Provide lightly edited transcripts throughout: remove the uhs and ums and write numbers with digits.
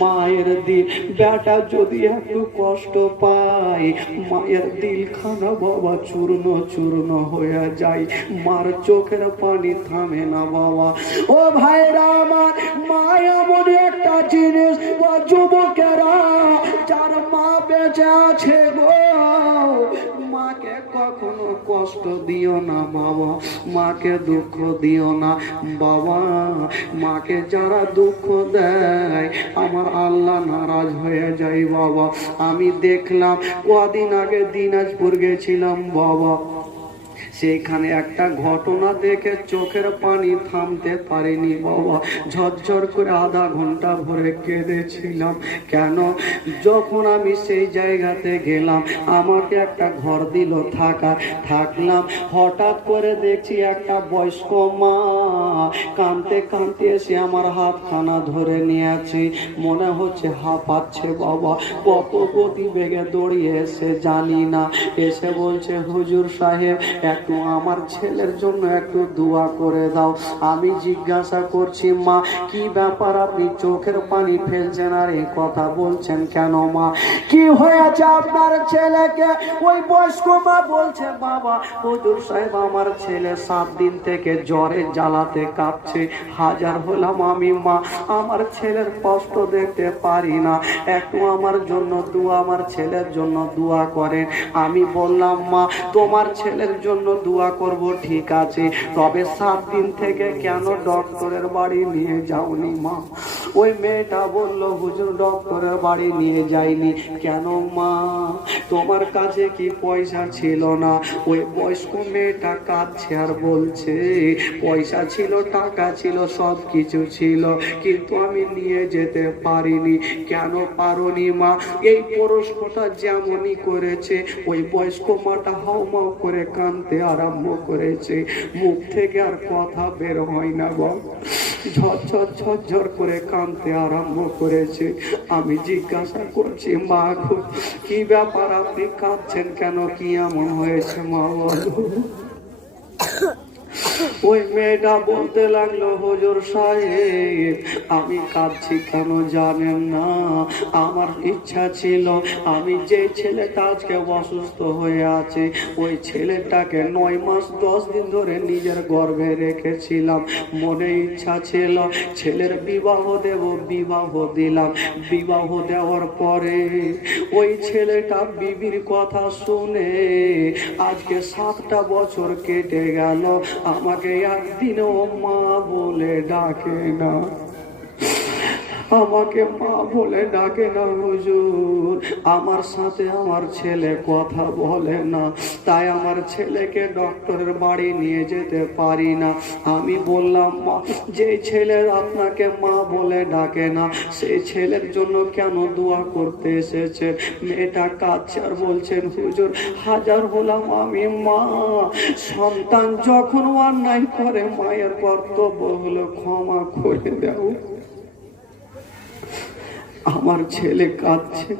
মায়ের দিল বেটা যদি একটু কষ্ট পায়, মায়ের দিলখানা বাবা চূর্ণ চূর্ণ হয়ে যায়, মার চোখের পানি থামে না বাবা। ও ভাইরা আমার, মা এমন একটা জিনিস, ও যুবকেরা যার মা বেঁচে আছে গো, মাকে কখনো কষ্ট দিও না বাবা, মাকে দুঃখ দিও না বাবা। মাকে যারা দুঃখ দেয় আমার আল্লাহ নারাজ হয়ে যায় বাবা। আমি দেখলাম কদিন আগে দিনাজপুর গেছিলাম বাবা, সেখানে একটা ঘটনা দেখে চোখের পানি থামতে পারিনি বাবা, ঝরঝর করে আধা ঘন্টা ভরে কেঁদেছিলাম। কেন? যখন আমি সেই জায়গাতে গেলাম, আমাকে একটা ঘর দিল থাকলাম, হঠাৎ করে দেখছি একটা বয়স্ক মা কাঁদতে কাঁদতে এসে আমার হাতখানা ধরে নিয়েছে, মনে হচ্ছে হাঁপাচ্ছে বাবা। কত গতি বেগে দৌড়িয়ে এসে জানি না, এসে বলছে হুজুর সাহেব একটু আমার ছেলের জন্য একটু দোয়া করে দাও। আমি জিজ্ঞাসা করছি মা কি ব্যাপার, আপনি চোখের পানি ফেলছেন আর এই কথা বলছেন কেন মা? কি হয়েছে আপনার ছেলেকে? ওই বয়স্ক মা বলছে বাবা হুজুর সাহেব আমার ছেলে 7 দিন থেকে জ্বরে জ্বালাতে কাঁপছে, হাজার হলাম আমি মা, আমার ছেলের কষ্ট দেখতে পারি না, একটু আমার জন্য দোয়া, আমার ছেলের জন্য দোয়া করেন। আমি বললাম মা তোমার ছেলের জন্য দোয়া করব ঠিক আছে, তবে 7 দিন থেকে কেন ডক্টরের বাড়ি নিয়ে যাওনি মা? ওই মেয়েটা বলল হুজুর ডক্টরের বাড়ি নিয়ে যাইনি কেন মা? তোমার কাছে কি পয়সা ছিল না? ওই বয়স্ক মেয়েটা কাঁদছে আর বলছে পয়সা ছিল, টাকা ছিল, সব কিছু ছিল, কিন্তু আমি নিয়ে যেতে পারিনি। কেন পারোনি মা? এই প্রশ্নটা যেমনই করেছে ওই বয়স্ক মাটা হাউমাউ করে কাঁদতে আরম্ভ করেছে, মুখ থেকে আর কথা বের হয় না বল, ঝরঝর ঝরঝর করে কাঁদতে আরম্ভ করেছে। আমি জিজ্ঞাসা করছি মা গো কি ব্যাপার, আপনি কাঁদছেন কেন, কি এমন হয়েছে মা বলো? ওই মেয়েটা বলতে লাগলো হুজুর সাহেব আমি কাঁদছি কেন জানেন না, আমার ইচ্ছা ছিল আমি যে ছেলেটা আজকে অসুস্থ হয়ে আছে ওই ছেলেটাকে 9 মাস 10 দিন ধরে নিজের গর্ভে রেখেছিলাম, মনে ইচ্ছা ছিল ছেলের বিবাহ দেব, বিবাহ দিলাম, বিবাহ দেওয়ার পরে ওই ছেলেটা বিবির কথা শুনে আজকে 7টা বছর কেটে গেল, আমাকে একদিনও মা বলে ডাকে না, আমাকে মা বলে ডাকে না হুজুর। আমার সাথে আমার ছেলে কথা বলে না, তাই আমার ছেলেকে ডক্টরের বাড়ি নিয়ে যেতে পারি না। আমি বললাম মা যে ছেলের আপনাকে মা বলে ডাকে না সেই ছেলের জন্য কেন দোয়া করতে এসেছে? মেয়েটা কাঁদছে আর বলছেন হুজুর হাজার হলাম আমি মা, সন্তান যখন অন্যায় করে মায়ের কর্তব্য হলো ক্ষমা করে দাও। আমার ছেলে কাঁদছে,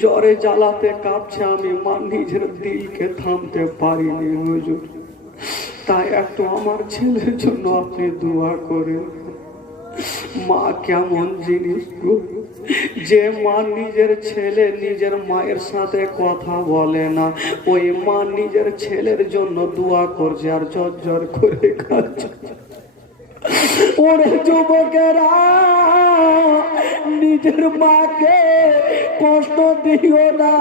জ্বরে জ্বালাতে কাঁপছে, আমি মা নিজের দিলকে থামতে পারিনি হুজুর, তাই একটু আমার ছেলের জন্য আপনি দোয়া করেন। মা কেমন জিনিস গো, যে মা নিজের ছেলে নিজের মায়ের সাথে কথা বলে না, ওই মা নিজের ছেলের জন্য দোয়া করছে আর ঝরঝর করে কাঁদছে। ওরে যুবকেরা নিজের মাকে কষ্ট দিও না।